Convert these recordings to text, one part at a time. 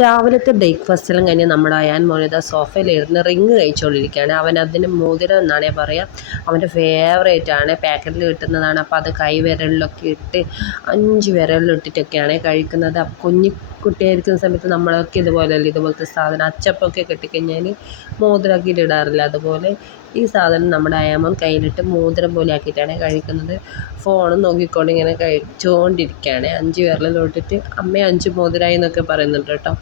രാവിലത്തെ ബ്രേക്ക്ഫാസ്റ്റെല്ലാം കഴിഞ്ഞ് നമ്മുടെ അയാൻ മോനിത സോഫയിലിരുന്ന് റിങ് കഴിച്ചുകൊണ്ടിരിക്കുകയാണ് അവൻ അതിന് മോതിരം എന്നാണേ പറയുക അവന്റെ ഫേവറേറ്റ് ആണ്. പാക്കറ്റിൽ കിട്ടുന്നതാണ്. അപ്പോൾ അത് കൈ വിരലിലൊക്കെ ഇട്ട് അഞ്ച് വിരലിലിട്ടിട്ടൊക്കെയാണ് കഴിക്കുന്നത്. കുഞ്ഞി കുട്ടിയായിരിക്കുന്ന സമയത്ത് നമ്മളൊക്കെ ഇതുപോലെയല്ല ഇതുപോലത്തെ സാധനം അച്ചപ്പൊക്കെ കെട്ടിക്കഴിഞ്ഞാൽ മോതിരമാക്കിയിട്ട് ഇടാറില്ല. അതുപോലെ ഈ സാധനം നമ്മുടെ അയാമ്മൻ കയ്യിലിട്ട് മോതിരം പോലെ ആക്കിയിട്ടാണ് കഴിക്കുന്നത്. ഫോണും നോക്കിക്കൊണ്ട് ഇങ്ങനെ കഴിച്ചുകൊണ്ടിരിക്കുകയാണ് അഞ്ച് വിരലിലോട്ടിട്ട് അമ്മ അഞ്ച് മോതിരായി എന്നൊക്കെ പറയുന്നുണ്ട് കേട്ടോ.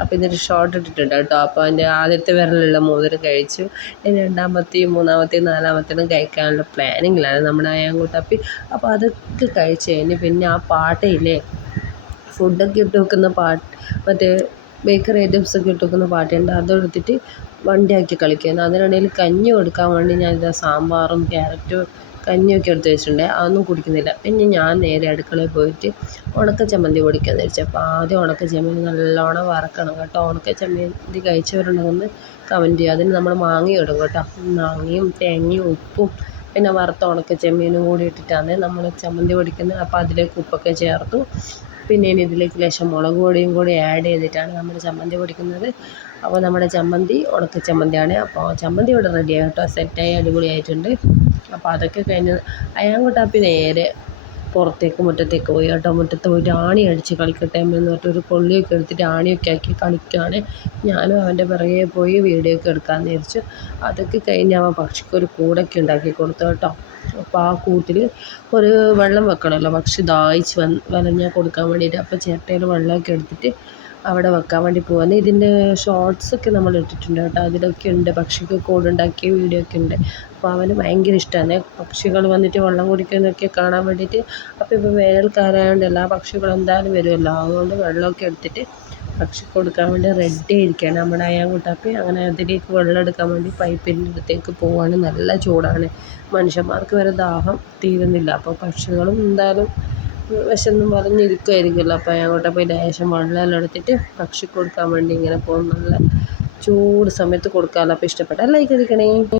അപ്പോൾ ഇതൊരു ഷോർട്ട് ഇട്ടിട്ടുണ്ട് കേട്ടോ. അപ്പോൾ അതിന്റെ ആദ്യത്തെ വിരലുള്ള മോതിരം കഴിച്ചു. ഇനി രണ്ടാമത്തെയും മൂന്നാമത്തെയും നാലാമത്തേനും കഴിക്കാനുള്ള പ്ലാനിങ്ങിലാണ് നമ്മുടെ അയാങ്കൂട്ടപ്പി അപ്പോൾ അതൊക്കെ കഴിച്ച് കഴിഞ്ഞ് പിന്നെ ആ പാട്ടയില്ലേ ഫുഡൊക്കെ ഇട്ട് വെക്കുന്ന പാട്ട് മറ്റേ ബേക്കറി ഐറ്റംസ് ഒക്കെ ഇട്ട് വെക്കുന്ന പാട്ടുണ്ട് അതെടുത്തിട്ട് വണ്ടിയാക്കി കളിക്കുകയാണ്. അതിനിടയിൽ കഞ്ഞി കൊടുക്കാൻ വേണ്ടി ഞാനിതാ സാമ്പാറും ക്യാരറ്റും കഞ്ഞിയൊക്കെ എടുത്ത് വെച്ചിട്ടുണ്ട്. അതൊന്നും കുടിക്കുന്നില്ല. പിന്നെ ഞാൻ നേരെ അടുക്കളയിൽ പോയിട്ട് ഉണക്ക ചമ്മന്തി പൊടിക്കാമെന്ന് വിചാരിച്ചു. അപ്പോൾ ആദ്യം ഉണക്ക ചമ്മന്തി നല്ലോണം വറക്കണം കേട്ടോ. ഉണക്ക ചമ്മന്തി കഴിച്ചവരുണ്ടെന്ന് കമന്റ് ചെയ്യുക അതിന് നമ്മൾ മാങ്ങ ഇടും കേട്ടോ. മാങ്ങയും തേങ്ങയും ഉപ്പും പിന്നെ വറുത്ത ഉണക്ക ചെമ്മീനും കൂടി ഇട്ടിട്ടാണ് നമ്മൾ ചമ്മന്തി പൊടിക്കുന്നത്. അപ്പോൾ അതിലേക്ക് ഉപ്പൊക്കെ ചേർത്തു. പിന്നെ ഇനി ഇതിലേക്ക് ലേശം മുളക് പൊടിയും കൂടി ആഡ് ചെയ്തിട്ടാണ് നമ്മൾ ചമ്മന്തി പൊടിക്കുന്നത്. അപ്പോൾ നമ്മുടെ ചമ്മന്തി ഉണക്ക ചമ്മന്തിയാണ്. അപ്പോൾ ചമ്മന്തി ഇവിടെ റെഡിയായി കേട്ടോ. സെറ്റായി അടിപൊളിയായിട്ടുണ്ട്. അപ്പോൾ അതൊക്കെ കഴിഞ്ഞ് അയാൻകുട്ടാപ്പി നേരെ പുറത്തേക്ക് മുറ്റത്തേക്ക് പോയി കേട്ടോ. മുറ്റത്ത് പോയിട്ട് ആണി അടിച്ച് കളിക്കട്ടെ എന്ന് പറഞ്ഞിട്ട് ഒരു കൊള്ളിയൊക്കെ എടുത്തിട്ട് ആണിയൊക്കെ ആക്കി കളിക്കുകയാണ്. ഞാനും അവന്റെ പിറകെ പോയി വീഡിയോ ഒക്കെ എടുക്കാമെന്ന് വിചാരിച്ചു അതൊക്കെ കഴിഞ്ഞ് അവൻ പക്ഷിക്കൊരു കൂടൊക്കെ ഉണ്ടാക്കി കൊടുത്തു കേട്ടോ. അപ്പോൾ ആ കൂട്ടിൽ ഒരു വെള്ളം വെക്കണമല്ലോ പക്ഷി ദാഹിച്ച് വന്ന് വലഞ്ഞാൽ കൊടുക്കാൻ വേണ്ടിയിട്ട് അപ്പോൾ ചിരട്ടയിൽ വെള്ളമൊക്കെ എടുത്തിട്ട് അവിടെ വെക്കാൻ വേണ്ടി പോവാണ് ഇതിന്റെ ഷോർട്സൊക്കെ നമ്മൾ ഇട്ടിട്ടുണ്ട് കേട്ടോ. അതിലൊക്കെ ഉണ്ട്. പക്ഷിക്ക് കൂടുണ്ടാക്കിയ വീഡിയോ ഒക്കെ ഉണ്ട്. അപ്പോൾ അവന് ഭയങ്കര ഇഷ്ടമാണ് പക്ഷികൾ വന്നിട്ട് വെള്ളം കുടിക്കുന്നതൊക്കെ കാണാൻ വേണ്ടിയിട്ട് അപ്പോൾ ഇപ്പോൾ വേനൽക്കാലമായതുകൊണ്ട് എല്ലാ പക്ഷികളും എന്തായാലും വരുമല്ലോ അതുകൊണ്ട് വെള്ളമൊക്കെ എടുത്തിട്ട് പക്ഷിക്ക് കൊടുക്കാൻ വേണ്ടി റെഡി ആയിരിക്കുകയാണ് നമ്മുടെ അയാൻകുട്ടാപ്പി അങ്ങനെ അതിലേക്ക് വെള്ളം എടുക്കാൻ വേണ്ടി പൈപ്പിന്റെ അടുത്തേക്ക് പോവാണ്. നല്ല ചൂടാണ്. മനുഷ്യന്മാർക്ക് വരെ ദാഹം തീരുന്നില്ല. അപ്പോൾ പക്ഷികളും എന്തായാലും വിശന്നും പറഞ്ഞിരിക്കുമായിരിക്കുമല്ലോ അപ്പോൾ അയാൻകുട്ടാപ്പി ലേശം വെള്ളമെല്ലാം എടുത്തിട്ട് പക്ഷിക്ക് കൊടുക്കാൻ വേണ്ടി ഇങ്ങനെ പോകും. നല്ല ചൂട് സമയത്ത് കൊടുക്കാമല്ലോ. അപ്പോൾ ഇഷ്ടപ്പെട്ടാൽ ലൈക്ക് അടിക്കണേ.